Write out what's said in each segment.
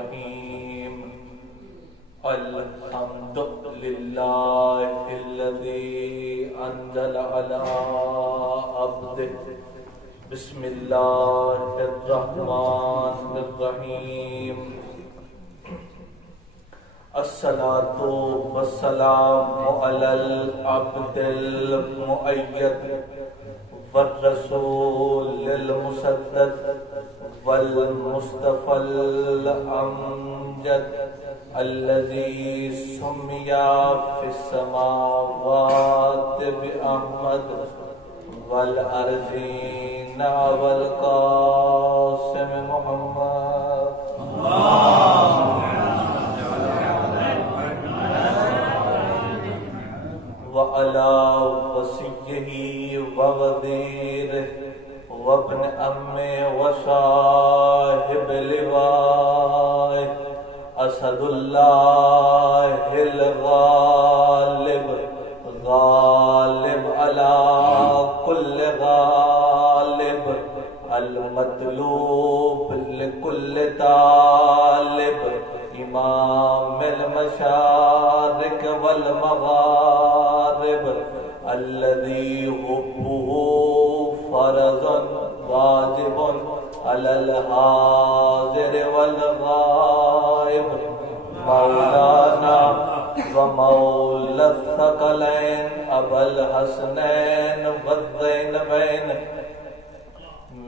الرحيم الحمد لله الذي أنزل على عبده بسم الله الرحمن الرحيم الصلاة والسلام على العبد المؤيد والرسول المسدد والمصطفى الأمجد الذي سمي في السماوات بأحمد والأرضين والقاسم محمد وعلى وصيه ووزيره وابن أمه وصاحب لوائه أسد الله الغالب غالب على كل غالب المطلوب لكل طالب إمام المشارق والمغارب الذي حبه فرض واجب على الحاضر والغائب مولانا ومولى الثقلين أبا الحسنين والزينبين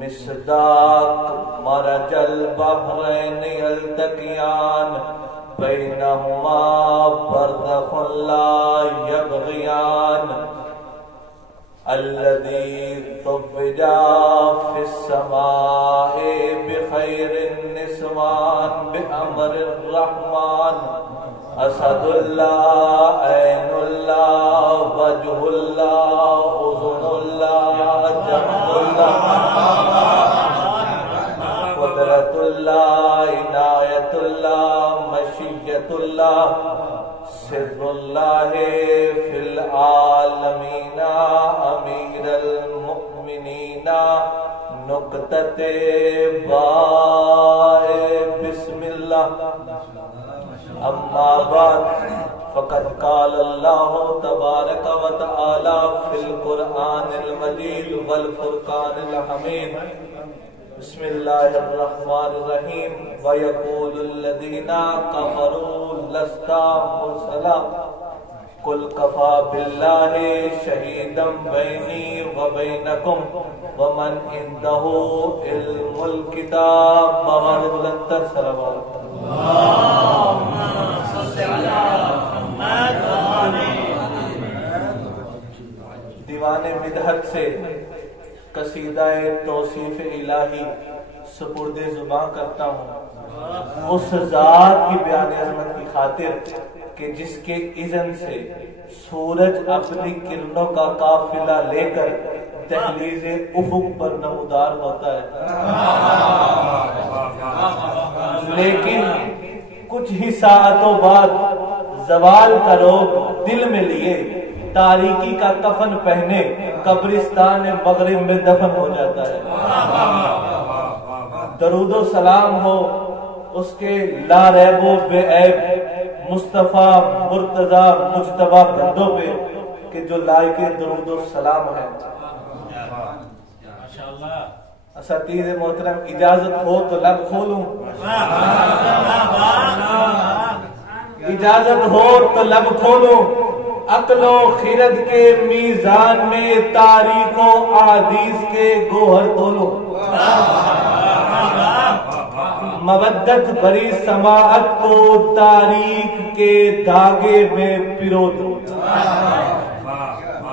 مصداق مرج البحرين يلتقيان بينهما برزخ لا يبغيان الذي زوج في السماء بخير النسوان بأمر الرحمن أسد الله عين الله وجه الله أذن الله جنب الله قدرة الله عناية الله مشيئة الله سر الله في العالمين أمير المؤمنين نقطة باء بسم الله أما بعد فقد قال الله تبارك وتعالى في القرآن المجيد والفرقان الحميد بسم الله الرحمن الرحيم ويقول الذين كفروا لست مرسلا قل كفى بالله شهيدا بيني وبينكم ومن عنده علم الكتاب ومن بلند سرور اللهم صل على محمد دیوان مدحت سے قصیدہ توصیف الہی سپرد زباں کرتا ہوں اس ذات کی بیان عظمت کی خاطر کہ جس کے اذن سے سورج اپنی کرنوں کا قافلہ لے کر دہلیز افق پر نمودار ہوتا ہے، لیکن کچھ ہی ساعتوں بعد زوال کا روگ دل میں لیے تاریکی کا کفن پہنے قبرستان مغرب میں دفن ہو جاتا ہے۔ درود و سلام ہو اس کے لا ریب و بے عیب مصطفیٰ مرتضیٰ مجتبیٰ بندوں پہ کہ جو لائق درود و سلام ہے۔ اساتذ محترم اجازت ہو تو لب کھولوں، اجازت ہو تو لب کھولوں، عقل و خرد کے میزان میں تاریخ و احادیث کے گوہر تولو، مودت بھری سماعت کو تاریخ کے دھاگے میں پرو دو،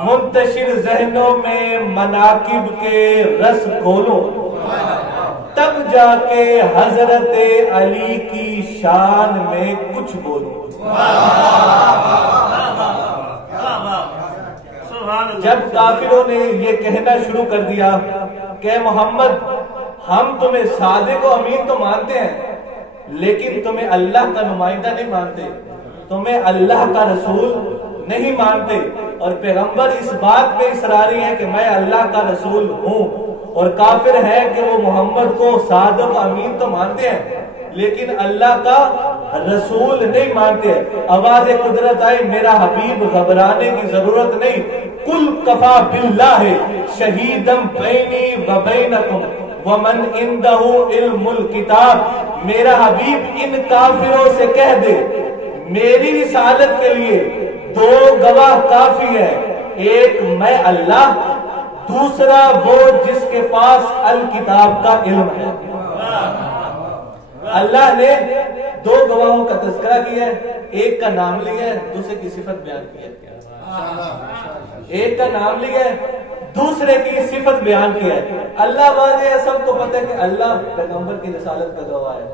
منتشر ذہنوں میں مناقب کے رس گھولو، تب جا کے حضرت علی کی شان میں کچھ بولو۔ جب کافروں نے یہ کہنا شروع کر دیا کہ محمد ہم تمہیں صادق و امین تو مانتے ہیں لیکن تمہیں اللہ کا نمائندہ نہیں مانتے، تمہیں اللہ کا رسول نہیں مانتے، اور پیغمبر اس بات پہ اصراری ہے کہ میں اللہ کا رسول ہوں، اور کافر ہے کہ وہ محمد کو صادق و امین تو مانتے ہیں لیکن اللہ کا رسول نہیں مانتے. آواز قدرت آئی میرا حبیب گھبرانے کی ضرورت نہیں. کل کفا باللہ شہیدم بینی و بینکم ومن عندہ علم الکتاب. میرا حبیب ان کافروں سے کہہ دے میری رسالت کے لیے دو گواہ کافی ہے. ایک میں اللہ، دوسرا وہ جس کے پاس الکتاب کا علم ہے. اللہ نے دو گواہوں کا تذکرہ کیا ہے، ایک کا نام لیا ہے، دوسرے کی صفت بیان کی ہے. ایک کا نام لیا ہے، دوسرے کی صفت بیان کیا ہے. اللہ واضح ہے، سب کو پتہ ہے کہ اللہ پیغمبر کی رسالت کا گواہ ہے.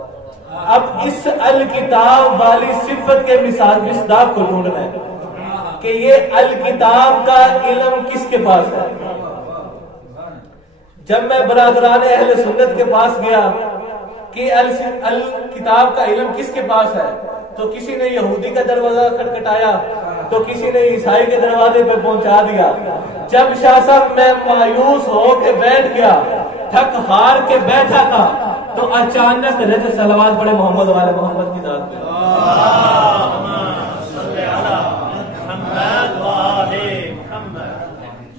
اب اس الکتاب والی صفت کے مصداق کو ڈھونڈنا ہے کہ یہ الکتاب کا علم کس کے پاس ہے. جب میں برادران اہل سنت کے پاس گیا کہ الکتاب کا علم کس کے پاس ہے، تو کسی نے یہودی کا دروازہ کھٹکھٹایا تو کسی نے عیسائی کے دروازے پہ پہنچا دیا. جب شاہ صاحب میں مایوس ہو کے بیٹھ گیا، تھک ہار کے بیٹھا تھا، تو اچانک رج صلوات پڑے محمد والے محمد کی ذات پہ.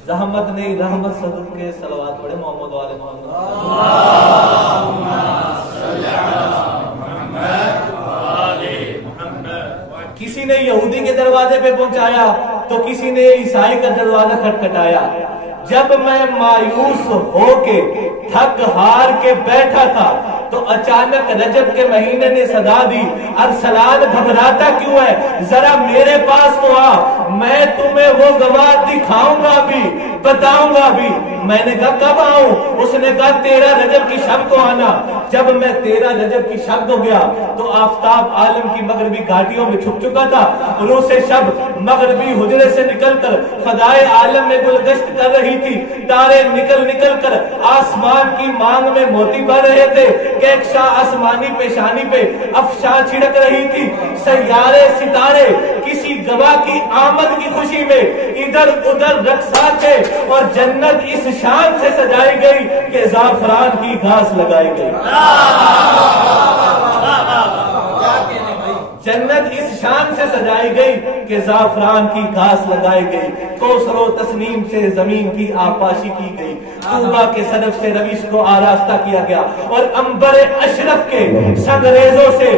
زحمت نہیں رحمت صدق کے صلوات پڑے محمد والے محمد. کسی نے یہودی کے دروازے پہ پہنچایا تو کسی نے عیسائی کا دروازہ کھٹکھٹایا. جب میں مایوس ہو کے تھک ہار کے بیٹھا تھا تو اچانک رجب کے مہینے نے صدا دی، ارسلان گھبراتا کیوں ہے، ذرا میرے پاس تو آ، میں تمہیں وہ گواہ دکھاؤں گا بھی بتاؤں گا بھی. میں نے کہا کب آؤں؟ اس نے کہا 13 رجب کی شب کو آنا. جب میں 13 رجب کی شب کو گیا تو آفتاب عالم کی مغربی گھاٹیوں میں چھپ چکا تھا. روز سے شب مغربی حجرے سے نکل کر فضائے عالم میں گلگشت کر رہی تھی. تارے نکل نکل کر آسمان کی مانگ میں موتی بھر رہے تھے. کہکشاں آسمانی پیشانی پہ افشاں چھڑک رہی تھی. سیارے ستارے کسی گواہ کی آمد کی خوشی میں ادھر ادھر رقصاں تھے اور جنت اس شان سے سجائی گئی کہ زعفران کی گھاس لگائی گئی. جنت اس شان سے سجائی گئی کہ زعفران کی گھاس لگائی گئی. کوثر و تسنیم سے زمین کی آپاشی کی گئی. طوبہ کے صدف سے روش کو آراستہ کیا گیا اور عنبر اشرف کے سنگریزوں سے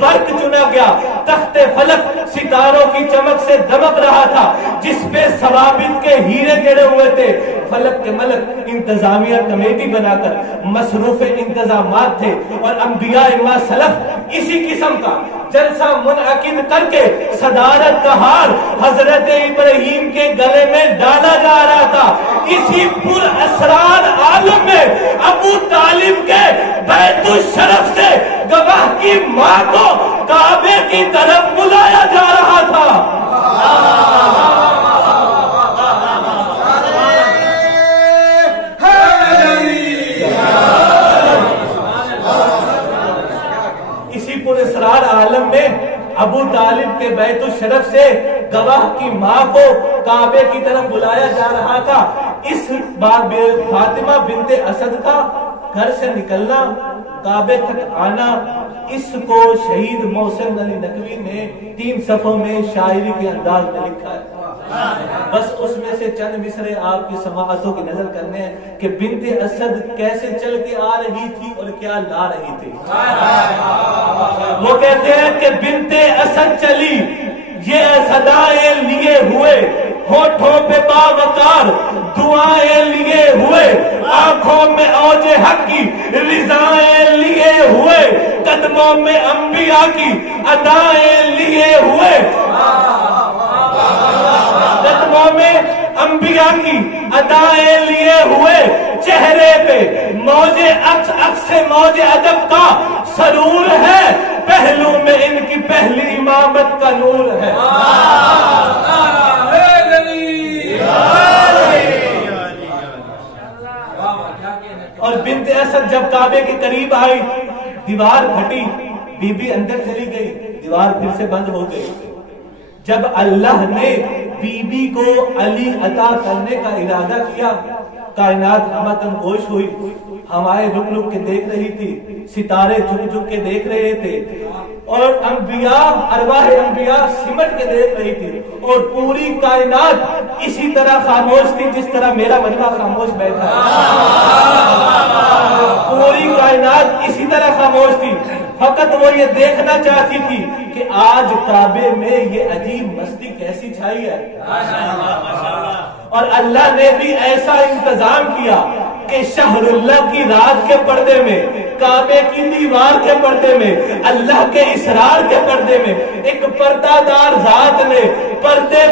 فرق چنا گیا. تخت فلک ستاروں کی چمک سے دمک رہا تھا جس پہ ثوابت کے ہیرے گڑے ہوئے تھے. فلک کے ملک انتظامیہ کمیٹی بنا کر مصروف انتظامات تھے اور انبیاء و سلف اسی قسم کا جلسہ منعقد کر کے صدارت کا ہار حضرت ابراہیم کے گلے میں ڈالا جا رہا تھا. اسی پر اسرار عالم میں ابو طالب کے بیت الشرف سے گواہ کی ماں کو کعبے کی طرف بلایا جا رہا تھا. اسی پر اسرار عالم میں ابو طالب کے بیت الشرف سے گواہ کی ماں کو کعبے کی طرف بلایا جا رہا تھا. اس بات فاطمہ بنت اسد کا گھر سے نکلنا کعبے تک آنا، اس کو شہید محسن علی نقوی نے 3 صفحوں میں شاعری کے انداز میں لکھا ہے. بس اس میں سے چند مصرے آپ کی سماعتوں کی نظر کرنے ہیں کہ بنت اسد کیسے چل کے آ رہی تھی اور کیا لا رہی تھی. وہ کہتے ہیں کہ بنت اسد چلی یہ صدائیں لیے ہوئے، ہونٹوں پہ باوقار دعائیں لیے ہوئے، آنکھوں میں اوج حق کی رضائیں لیے ہوئے، قدموں میں انبیاء کی ادائیں لیے ہوئے، قدموں میں انبیاء کی ادائیں لیے ہوئے، چہرے پہ موج عکس سے موج ادب کا سرور ہے، پہلو میں ان کی پہلی امامت کا نور ہے. اور بنت اسد جب کعبے کے قریب آئی دیوار پھٹی، بی بی اندر چلی گئی، دیوار پھر سے بند ہو گئی. جب اللہ نے بی بی کو علی عطا کرنے کا ارادہ کیا کائنات ہمتن گوش ہوئی، ہوائیں رک رک کے دیکھ رہی تھی، ستارے جھک جھک کے دیکھ رہے تھے، اور انبیاء ارواح انبیاء سمٹ کے دیکھ رہی تھی، اور پوری کائنات اسی طرح خاموش تھی جس طرح میرا مجمع خاموش بیٹھا ہے۔ پوری کائنات اسی طرح خاموش تھی، فقط وہ یہ دیکھنا چاہتی تھی کہ آج کعبے میں یہ عجیب مستی کیسی چھائی ہے۔ اور اللہ نے بھی ایسا انتظام کیا کہ شہر اللہ کی رات کے پردے میں، کعبے کی دیوار کے پردے میں، اللہ کے اسرار کے پردے میں ایک پردہ دار ذات نے پردے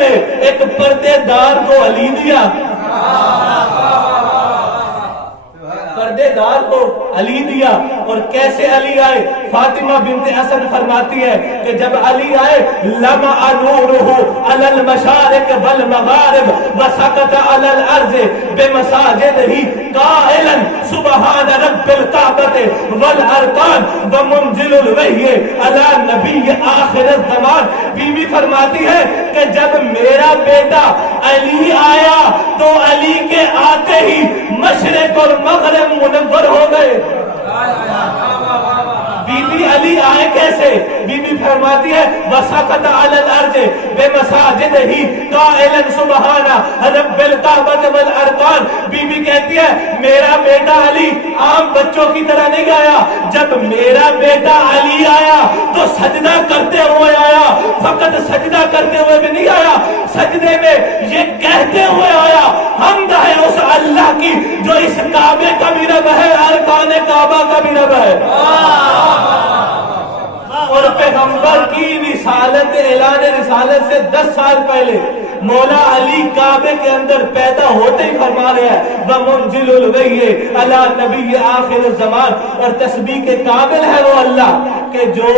میں ایک پردے دار کو علی دیا، پردے دار کو علی دیا۔ اور کیسے علی آئے؟ فاطمہ بنت اسد فرماتی ہے کہ جب علی آئے لمع نورہ علی المشارق والمغارب وسقط علی الارض بمساجدہ قائلا سبحان رب الکعبۃ والارکان ومنزل الوحی علی نبی آخر الزمان۔ بی بی فرماتی ہے کہ جب میرا بیٹا علی آیا تو علی کے آتے ہی مشرق اور مغرب منور ہو گئے۔ بی بی علی آئے کیسے؟ بی بی فرماتی ہے وسقط علی الارض بمساجدہ قائلا سبحان رب الکعبۃ والارکان۔ بی بی کہتی ہے میرا بیٹا علی عام بچوں کی طرح نہیں آیا، جب میرا بیٹا علی آیا تو سجدہ کرتے ہوئے آیا، فقط سجدہ کرتے ہوئے بھی نہیں آیا، سجدے میں یہ کہتے ہوئے آیا حمد ہے اس اللہ کی جو اس کعبے کا بھی رب ہے، ارکان کعبہ کا بھی رب ہے۔ اور پیغمبر کی رسالت، اعلان رسالت سے 10 سال پہلے مولا علی کعبے کے اندر پیدا ہوتے ہی فرما رہے ہیں وَمُنزِلُ الْوَحْيِ عَلَى نَبِيِّ آخِرِ الزَّمَانِ۔ اور تسبیح کے قابل ہے وہ اللہ کہ جو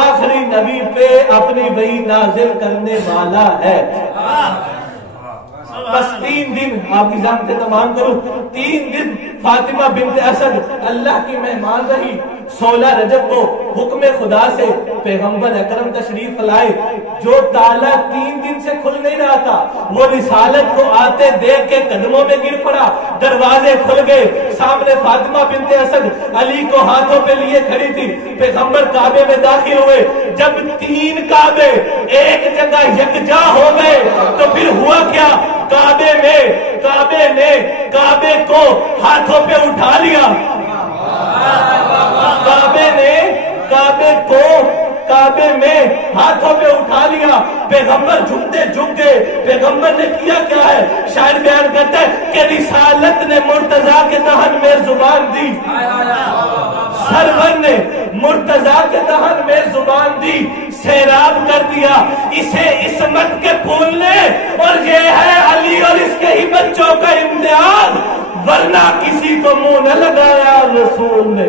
آخری نبی پہ اپنی وحی نازل کرنے والا ہے۔ بس 3 دن آپ کی ذات سے تمام کروں، 3 دن فاطمہ بنت اسد اللہ کی مہمان رہی۔ 16 رجب کو حکم خدا سے پیغمبر اکرم تشریف لائے، جو تالا 3 دن سے کھل نہیں رہا تھا وہ رسالت کو آتے دیکھ کے قدموں میں گر پڑا، دروازے کھل گئے، سامنے فاطمہ بنت اسد علی کو ہاتھوں پہ لیے کھڑی تھی۔ پیغمبر کعبے میں داخل ہوئے، جب 3 کعبے ایک جگہ یکجا ہو گئے تو پھر ہوا کیا؟ کعبے نے کعبے کو ہاتھوں پہ اٹھا لیا، کعبے میں ہاتھوں پہ اٹھا لیا۔ پیغمبر جھکتے جھکتے پیغمبر نے کیا کیا ہے؟ شاعر بیان کرتا ہے کہ رسالت نے مرتضیٰ کے دہن میں زبان دی، سرور نے مرتضیٰ کے دہن میں زبان دی، سیراب کر دیا اسے عصمت کے پھول نے، اور یہ ہے علی اور اس کے ہی بچوں کا امتیاز، ورنہ کسی کو منہ نہ لگایا رسول نے۔